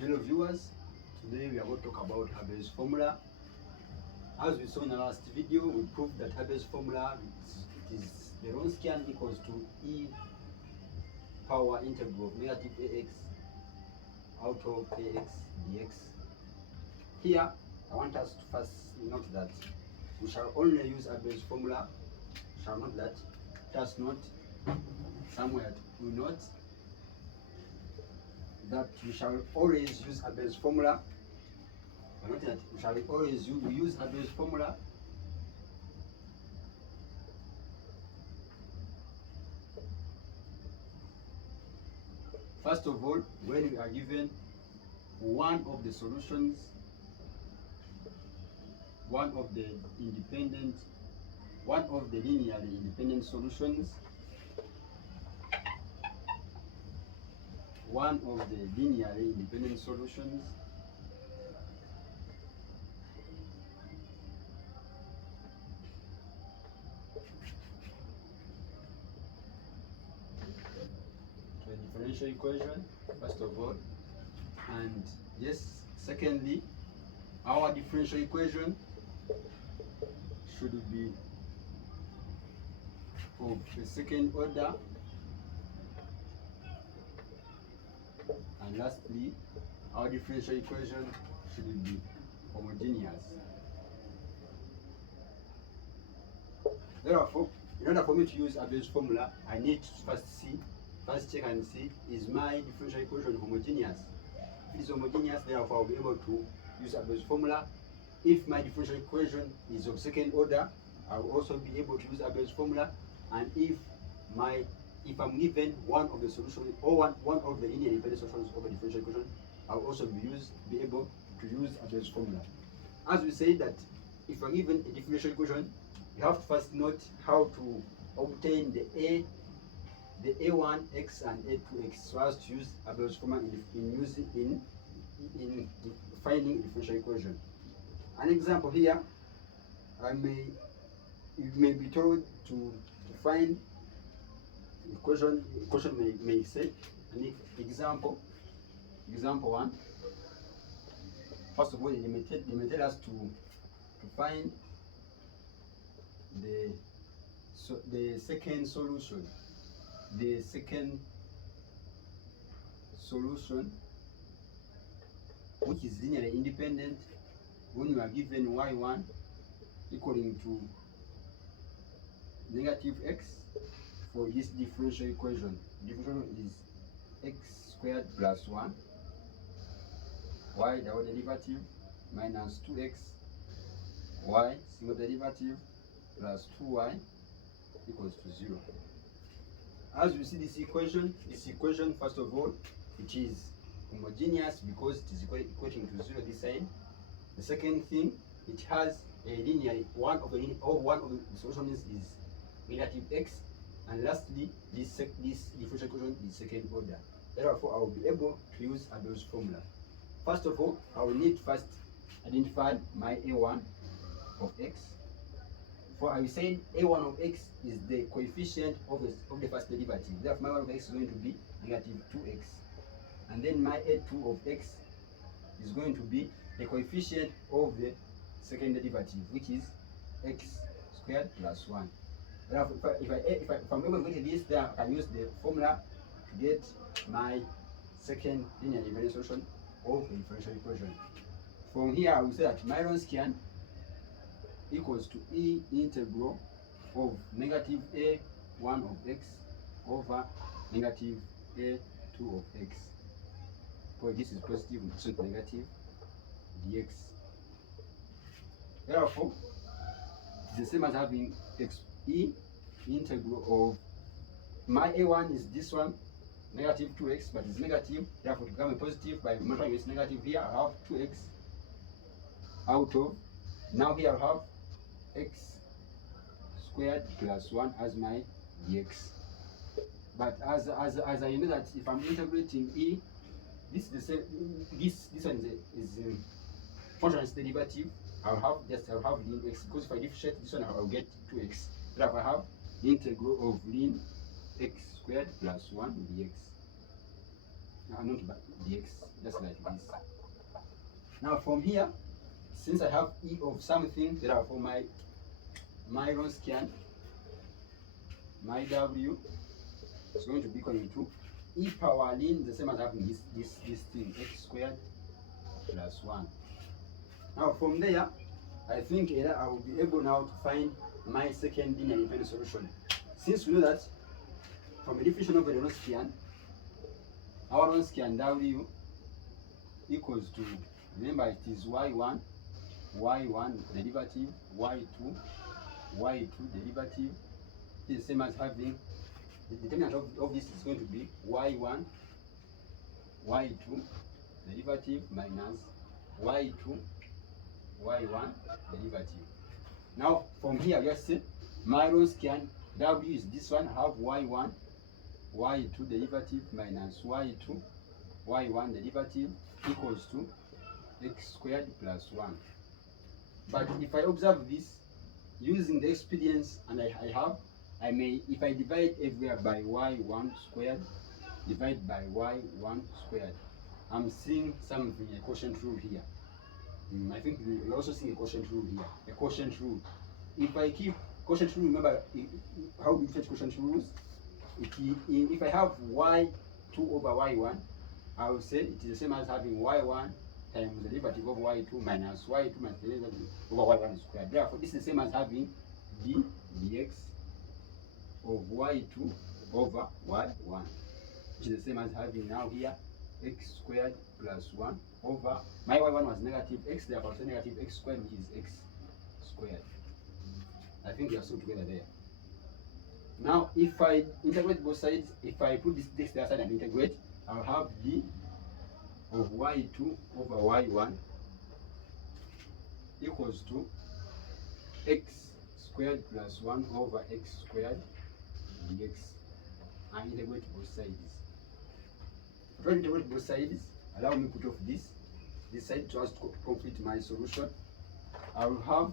Hello viewers, today we are going to talk about Abels formula. As we saw in the last video, we proved that Abels formula is the Wronskian equals to e power integral of negative ax out of ax dx. Here, I want us to first note that we shall only use Abels formula. Shall not that, just note somewhere we note that we shall always use Abels formula. Note that we shall always use Abels formula first of all when we are given one of the solutions, one of the linearly independent solutions, to a differential equation, first of all. And yes, secondly, our differential equation should be of the second order. And lastly, our differential equation should be homogeneous. Therefore, in order for me to use Abels formula, I need to first check and see, is my differential equation homogeneous? If it is homogeneous, therefore I'll be able to use Abels formula. If my differential equation is of second order, I will also be able to use Abels formula. And if I'm given one of the solutions or one of the linear independent solutions of a differential equation, I will also be able to use Abels formula. As we say that if you're given a differential equation, you have to first note how to obtain the a1x and a2x so as to use Abels formula in finding a differential equation. An example here, you may be told to find equation may say an example 1. First of all, they may tell us to find the second solution, which is linearly independent when you are given y1 equaling to negative x for this differential equation. The differential is x squared plus 1 y double derivative minus 2x y single derivative plus 2y equals to 0. As we see this equation first of all, it is homogeneous because it is equating to 0 this side. The second thing, it has a linear, one of the solutions is negative x, and lastly, this differential equation is second order. Therefore, I will be able to use Abels formula. First of all, I will need to first identify my a1 of x. For I said a1 of x is the coefficient of the first derivative. Therefore, my 1 of x is going to be negative 2x. And then my a2 of x is going to be the coefficient of the second derivative, which is x squared plus 1. Therefore, if I'm able to get this, then I can use the formula to get my second linear independent solution of the differential equation. From here, I will say that my Wronskian equals to e integral of negative a1 of x over negative a2 of x. For this is positive, it's not negative, dx. Therefore, it's the same as having e integral of my a1 is this one, negative 2x, but it's negative, therefore to become a positive by multiplying with negative here, I have 2x out of, now here I have x squared plus 1 as my dx. But as I know that if I'm integrating e, this is the same, this one is function is derivative, I'll have ln x, because if I differentiate this one I'll get 2x. Therefore I have the integral of ln x squared plus 1 dx. not dx, just like this. Now from here, since I have e of something, therefore my Wronskian, my w is going to be equal to e power ln, the same as having this thing, x squared plus 1. Now from there, I think I will be able now to find my second linear independent solution. Since we know that from a definition of a Wronskian, our Wronskian w equals to, remember it is y1 derivative, y2 derivative. It is the same as having the determinant of this is going to be y1 derivative minus y2 derivative. Now from here, just say my Wronskian w is this one. I have y1 derivative minus y2 derivative equals to x squared plus 1. But if I observe this using the experience and I may, if I divide everywhere by y1 squared, divide by y1 squared, I'm seeing something, a quotient rule here. I think we'll also see a quotient rule here. A quotient rule. If I keep quotient rule, remember how do you fetch quotient rules? If I have y2 over y1, I will say it is the same as having y1 times the derivative of y2 minus y2 minus the derivative over y1 squared. Therefore, this is the same as having d dx of y2 over y1, which is the same as having now here x squared plus 1 over, my y1 was negative x, therefore it's negative x squared, which is x squared. I think they are still together there. Now, if I integrate both sides, if I put this to the other side and integrate, I'll have d of y2 over y1 equals to x squared plus 1 over x squared dx. And integrate both sides. If I integrate both sides, allow me to put off this side to complete my solution. I will have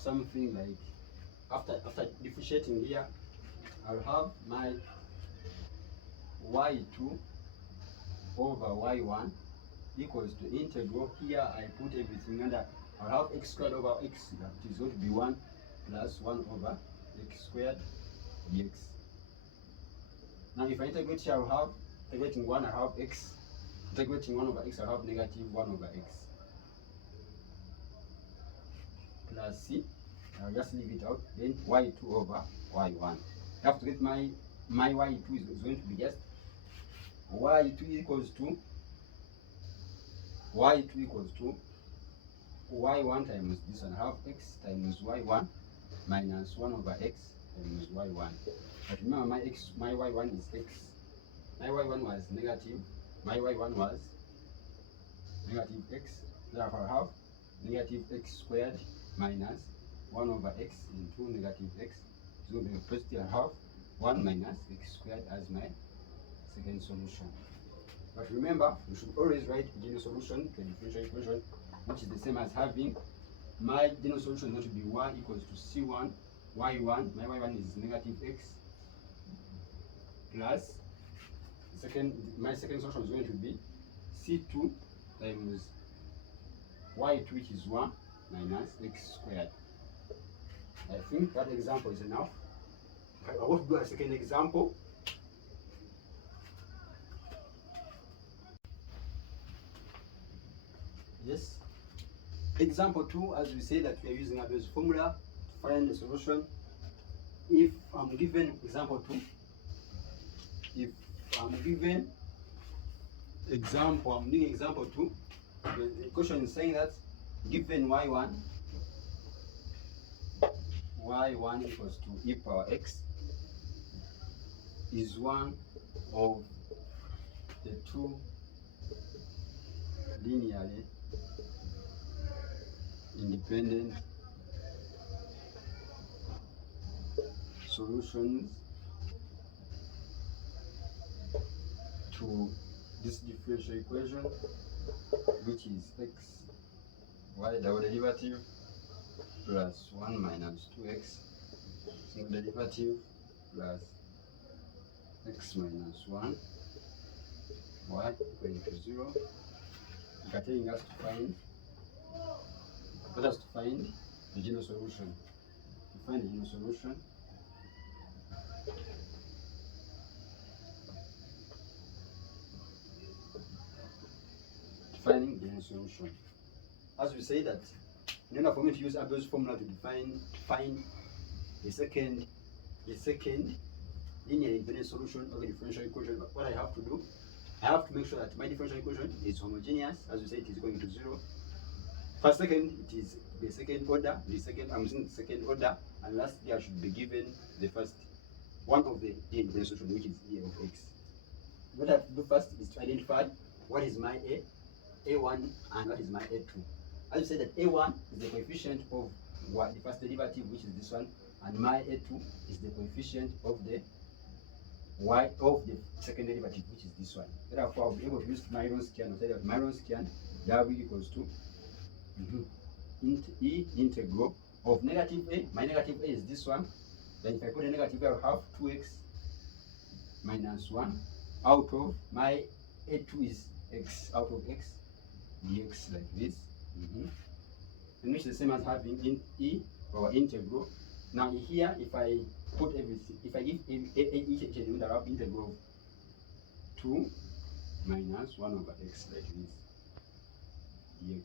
something like, after differentiating here, I'll have my y2 over y1 equals to integral. Here I put everything under. I'll have x squared over x, that is going to be 1 plus 1 over x squared dx. Now if I integrate here, I'll have, integrating 1, I have x, integrating 1 over x, I have negative 1 over x plus c. I'll just leave it out. Then y2 over y1. I have to get my y2 is going to be just y2 equals to y1 times this one. I have x times y1 minus 1 over x times y1. But remember my y1 is x. My y1 was negative. My y1 was negative x. Therefore I have negative x squared minus 1 over x into negative x. So the first I have 1 minus x squared as my second solution. But remember, we should always write general solution to a differential equation, which is the same as having my general solution is going to be y equals to c1 y1. My y1 is negative x plus my second solution is going to be c2 times y2, which is 1 minus x squared. I think that example is enough. I want to do a second example. Yes. Example 2, as we say that we are using Abels formula to find the solution. If I'm given example 2, if I'm given example, I'm doing example 2, the question is saying that given y1 equals to e power x is one of the two linearly independent solutions to this differential equation, which is x y double derivative plus 1 minus 2x single derivative plus x minus 1 y equal to 0. They are telling us to find, let us to find the general solution. To find the general solution, defining the general solution. As we say that, in order for me to use Abels formula to find the second linear independent solution of a differential equation, what I have to do, I have to make sure that my differential equation is homogeneous. As we say, it is going to 0. First, second, it is the second order. The second, I'm using the second order, and lastly, I should be given the first one of the independent solution, which is E of x. What I have to do first is to identify what is my A1, and what is my A2. As we say that A1 is the coefficient of the first derivative, which is this one, and my A2 is the coefficient of the y of the second derivative, which is this one. Therefore, I'll be able to use my Wronskian. I'll say that my Wronskian W equals to E integral of negative A. My negative A is this one. Then if I put a negative A, I'll have 2x minus 1 out of my A2 is x, out of x dx, like this. And which is the same as having in E or integral. Now here, if I put everything, if I give each element, I have integral of 2 minus 1 over x, like this dx.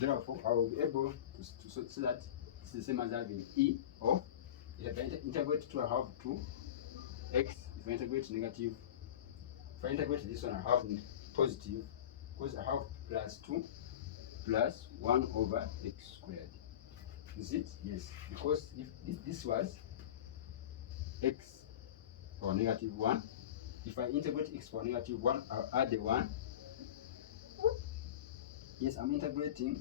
Therefore, I will be able to say that it's the same as having E of, if I integrate 2, I have 2 x. If I integrate negative, if I integrate this one, I have positive, because I have plus 2 plus 1 over x squared. Is it? Yes. Because if this was x power negative 1, if I integrate x power negative 1, I'll add the 1. Yes, I'm integrating.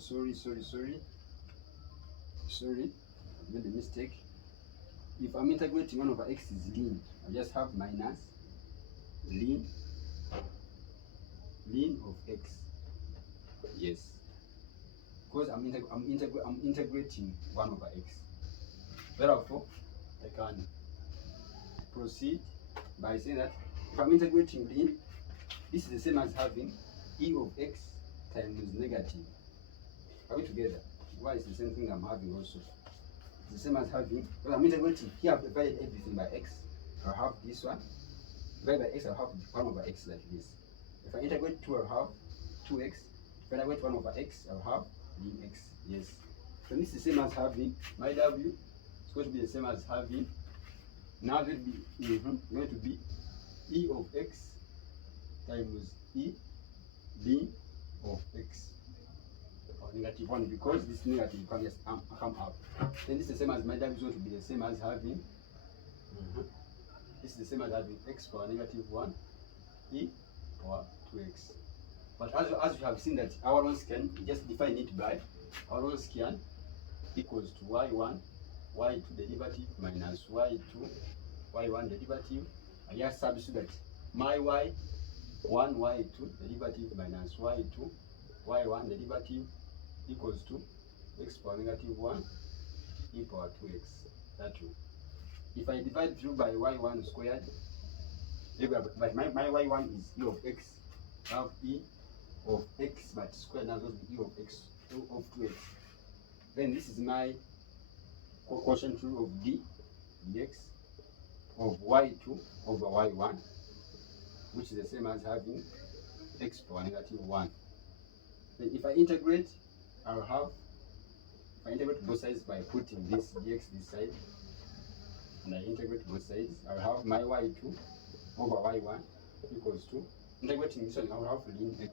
Sorry. I made a mistake. If I'm integrating 1 over x is ln, I just have minus ln of x. Yes. Because I'm integrating 1 over x. Therefore, I can proceed by saying that if I'm integrating ln, this is the same as having E of x times negative. Are we together? Why is the same thing I'm having also? It's the same as having, because I'm integrating, here I've divided everything by x. I'll have this one. Divided by x, I'll have 1 over x, like this. If I integrate 2, I'll have 2x. If I integrate 1 over x, I'll have ln x. Yes. So this is the same as having my W. It's going to be the same as having, now it will be going to be E of x times E ln of x, or negative 1, because this negative can just come out. Then this is the same as my W is going to be the same as having, this is the same as having x power negative 1 E power 2x. But as you have seen that our Wronskian, just define it by our Wronskian equals to y1, y2 derivative minus y2, y1 derivative. I just substitute that my y1, y2 derivative minus y2, y1 derivative equals to x power negative 1 e power 2x. That way. If I divide through by y1 squared, but my y1 is e of x, I have e of x, but squared now goes to e of x of 2x. Then this is my quotient rule of d dx of y2 over y1, which is the same as having x power negative 1. Then if I integrate, I'll have, if I integrate both sides by putting this dx this side, and I integrate both sides, I'll have my y2 over y1 equals to, integrating this one, I'll have ln x.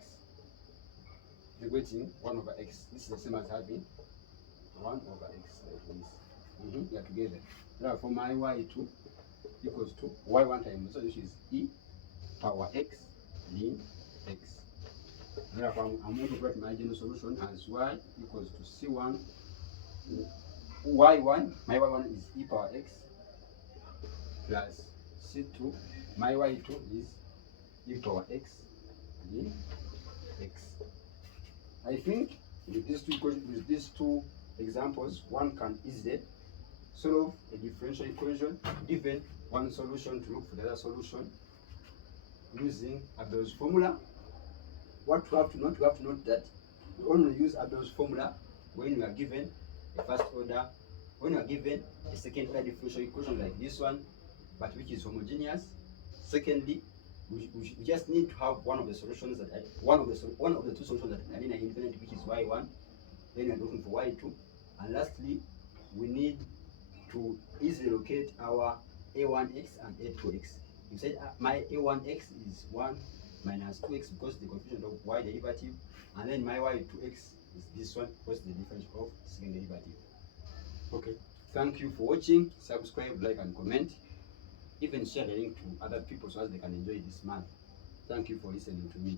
Integrating 1 over x. This is the same as having 1 over x, like this. They are together. Therefore, my y2 equals to y1 times, so this is e power x ln x. Therefore, I'm going to write my general solution as y equals to c1 y1, my y1 is e power x plus c2, my y2 is e power x in x. I think with these two examples, one can easily solve a differential equation given one solution to look for the other solution using Abels' formula. What you have to note that we only use Abels' formula when we are given a first order, when we are given a second order differential equation like this one, but which is homogeneous. Secondly, we just need to have one of the solutions that one of the two solutions that are linear independent, which is y1. Then we are looking for y2, and lastly, we need to easily locate our a1x and a2x. You said my a1x is 1 minus 2x because the coefficient of y derivative, and then my y2x is this one because the difference of second derivative. Okay, thank you for watching. Subscribe, like, and comment. Even share the link to other people so as they can enjoy this math. Thank you for listening to me.